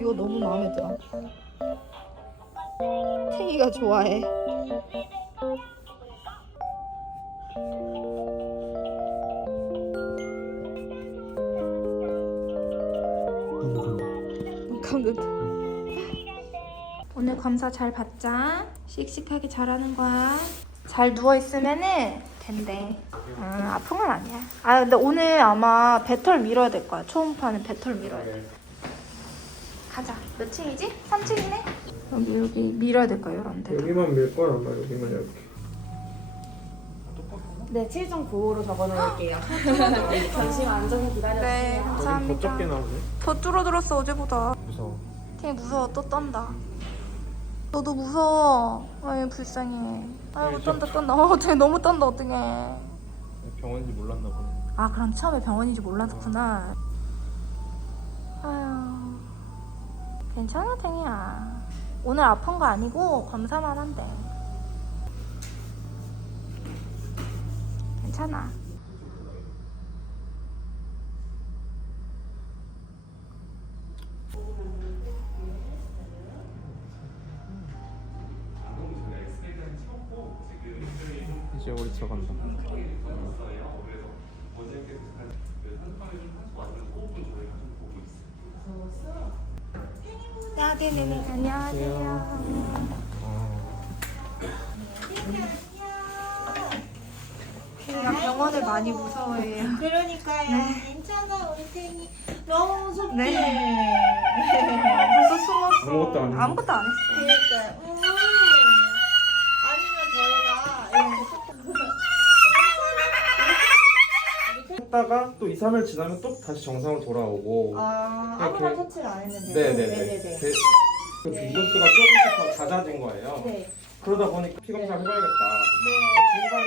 이거 너무 마음에 들어. 탱이가 좋아해. 오늘 검사 잘 받자. 씩씩하게 잘하는 거야. 잘 누워 있으면은 된대. 아, 아픈 건 아니야. 아 근데 오늘 아마 배털 밀어야 될 거야. 초음파는 배털 밀어야 돼. 가자. 몇 층이지? 3층이네. 여기 여기 밀어야 될 거야. 이런 데. 여기만 밀 거야 아마 여기만 이렇게 네, 7.95로 적어놓을게요. 잠시만 앉아서 네, 기다려주세요. 더 감사합니다. 적게 나오네 더 줄어들었어 어제보다. 무서워 되게 무서워 또 떤다. 너도 무서워. 아유 불쌍해. 아이고 떤다 떤다. 어 어떻게 너무 떤다 어떡해. 병원인지 몰랐나 보네 아 그럼 처음에 병원인지 몰랐구나. 아유 괜찮아 탱이야. 오늘 아픈 거 아니고 검사만 한대. 괜찮아. 네네네 안녕하세요. 탱이가 병원을 많이 무서워해요. 그러니까요. 괜찮아, 우리 탱이. 너무 무섭게. 네. 벌써 숨었어. 아무것도 안 했어. 아무것도 안 했어. 그러니까. 음. 했다가 또 2, 3일 지나면 또 다시 정상으로 돌아오고 아. 아무런 터치를 안 했는데. 네네네 네네네. 그, 그 네. 빈도수가 조금씩 더 잦아진 거예요 네. 그러다 보니까 피 검사 해봐야겠다 네. 중간에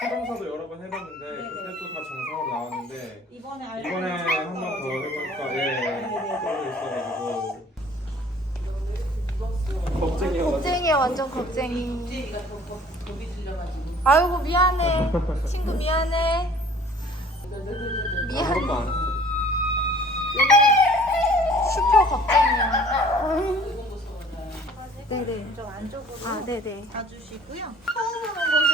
피 검사도 여러 번 해봤는데 네네. 그때 또다 정상으로 나왔는데 이번에 알고 이번에 한 번 더 해보니까 예 떨어져 있어가지고 겁쟁이여가지고 겁쟁이야 완전 겁쟁이. 아이고 미안해. 친구 미안해. 미안. 아무것도 안 했어 슈퍼 겁쟁이야. 네네. 좀 안쪽으로 아 네네. 봐주시고요. 처음 오는 곳이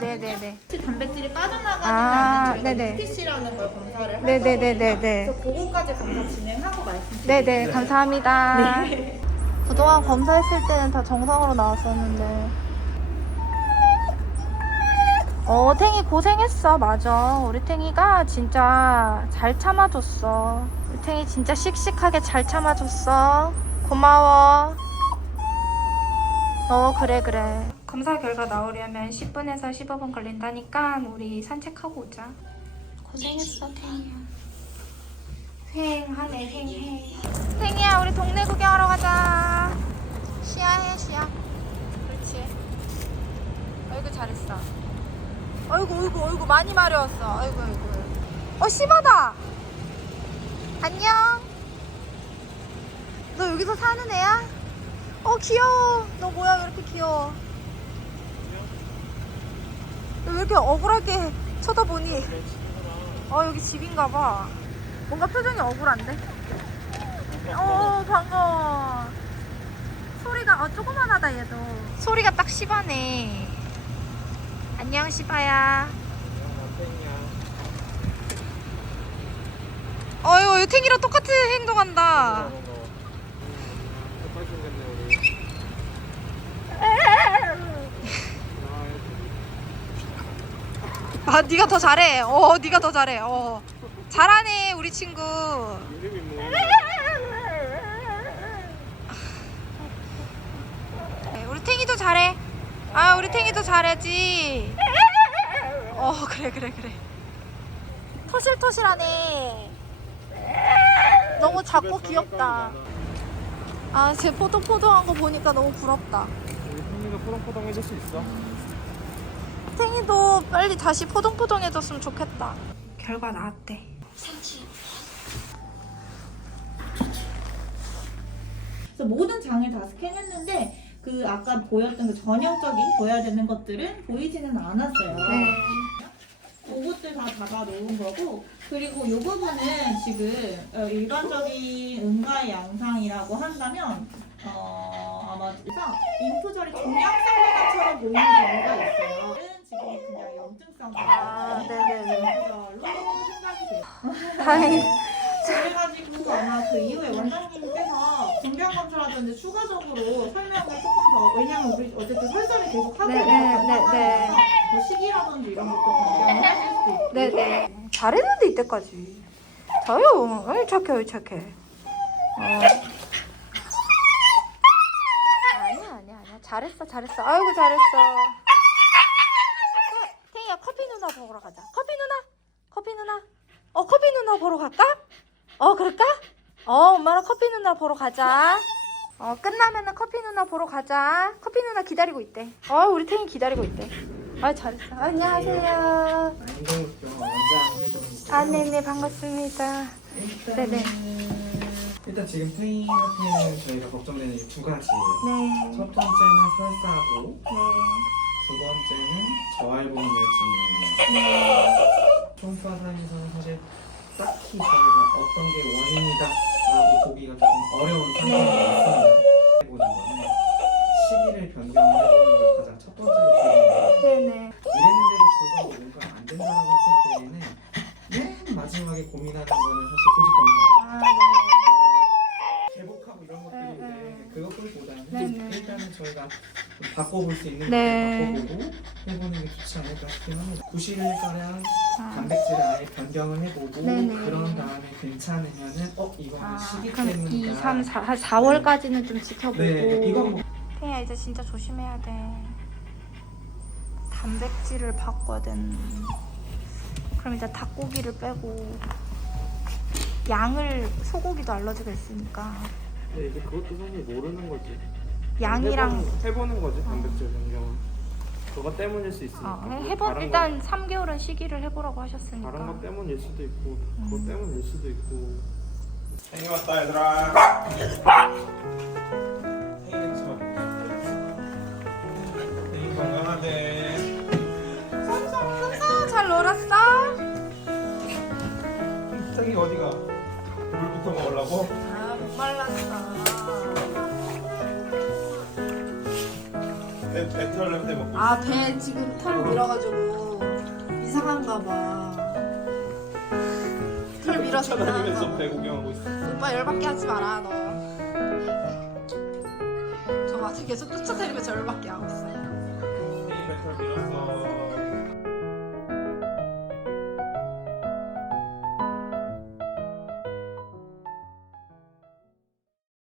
네네네네. 단백질이 빠져나가지 아, 않는 저희가 네네. PTC라는 걸 검사를 할 네네네네네. 그래서 그거까지 검사 진행하고 말씀드릴게요. 네네 감사합니다. 그동안 검사했을 때는 다 정상으로 나왔었는데. 어 탱이 고생했어 맞아 우리 탱이가 진짜 잘 참아줬어 우리 탱이 진짜 씩씩하게 잘 참아줬어 고마워 어 그래 그래 검사 결과 나오려면 10분에서 15분 걸린다니까 우리 산책하고 오자. 고생했어 탱이야. 횡하네 횡해. 탱이야 우리 동네 구경하러 가자. 시야해 시야. 그렇지. 어이구 잘했어. 어이구 어이구 어이구 많이 마려웠어. 어이구 어이구. 어 시바다. 안녕. 너 여기서 사는 애야? 어 귀여워. 너 뭐야 왜 이렇게 귀여워? 왜 이렇게 억울하게 쳐다보니? 어 여기 집인가 봐. 뭔가 표정이 억울한데? 어 반가워. 소리가 어 조그만하다 얘도. 소리가 딱 시바네. 안녕 시바야. 어유 탱이랑 똑같은 행동한다. 똑같이 생겼네 우리. 아 네가 더 잘해. 어 네가 더 잘해. 어 잘하네 우리 친구. 네, 우리 탱이도 잘해. 아 우리 탱이도 잘하지. 어 그래 그래 그래. 토실토실하네. 너무 작고 귀엽다. 아쟤 포동포동한 거 보니까 너무 부럽다. 우리 형이가 포동포동 해줄 수 있어? 탱이도 빨리 다시 포동포동해졌으면 좋겠다. 결과 나왔대. 그래서 모든 장을 다 스캔했는데 그 아까 보였던 그 전형적인 보여야 되는 것들은 보이지는 않았어요. 네. 그것들 다 잡아 놓은 거고 그리고 이 부분은 지금 어, 일반적인 음가의 양상이라고 한다면 어, 아마 인프절이 종양성분화처럼 보이는 경우가 있어요. 지금 그냥 염증성 아, 네네네. 인프절로 생각이 돼요. 다행히. 그래가지고 아마 그 이후에 원장님께서 건강 검사라든지 추가적으로 설명을 조금 더 왜냐면 우리 어쨌든 설설을 계속 하고 네, 있는 네, 네, 네. 상황이라서 뭐 시기라든지 이런 것도 변경을 하실 수도 있고 네네. 잘했는데 이때까지. 저요. 어이 착해, 어이 착해. 어. 아니야, 아니야, 아니야. 잘했어, 잘했어. 아이고 잘했어. 태- 태희야 커피 누나 보러 가자. 커피 누나, 커피 누나. 어 커피 누나 보러 갈까? 어 그럴까? 어 엄마랑 커피 누나 보러 가자. 어 끝나면은 커피 누나 보러 가자. 커피 누나 기다리고 있대. 어 우리 태희 기다리고 있대. 아 잘했어. 안녕하세요. 아, 네네, 반갑습니다. 네네. 일단 지금 태인 같은 저희가 걱정되는 게 두 가지예요. 네. 첫 번째는 설사고, 네. 두 번째는. 초음파 사이에서는 사실 딱히 저희가 어떤 게 원인이다라고 보기가 조금 어려운 상황이 있습니다. 네. 일단은 저희가 좀 바꿔볼 수 있는 네. 것들 바꿔보고 해보는 게 좋지 않을까 싶긴 합니다. 90일가량 아, 단백질을 아예 변경을 해보고 네, 네. 그런 다음에 괜찮으면은 어 이거는 아, 시기 그럼 때문이다. 2, 3, 4, 한 4월까지는 좀 지켜보고. 네, 이건 뭐 태야 이제 진짜 조심해야 돼. 단백질을 바꿔야 되는. 그럼 이제 닭고기를 빼고 양을 소고기도 알러지가 있으니까 근데 이제 그것도 사실 모르는 거지. 양이랑 해보는, 해보는 거지 단백질 변경은. 그거 때문일 수 있으니까. 어, 뭐 해본 다른 일단 3개월은 시기를 해보라고 거, 하셨으니까. 다른 것 때문일 수도 있고 음. 그거 때문일 수도 있고. 생이 왔다 얘들아. 생이 쳐. 생이 건강하대. 삼성 잘 놀았어? 생이 어디가? 물부터 먹으려고? 아 목말랐어. 배, 배 털을 한대 먹고 아 배 지금 털 밀어가지고 이상한가 봐. 털 밀어서 이상한가 봐. 오빠 열받게 하지 마라 너. 저거 아직 계속 쫓아다니면서 열받게 하고 있어. 배 털 밀어서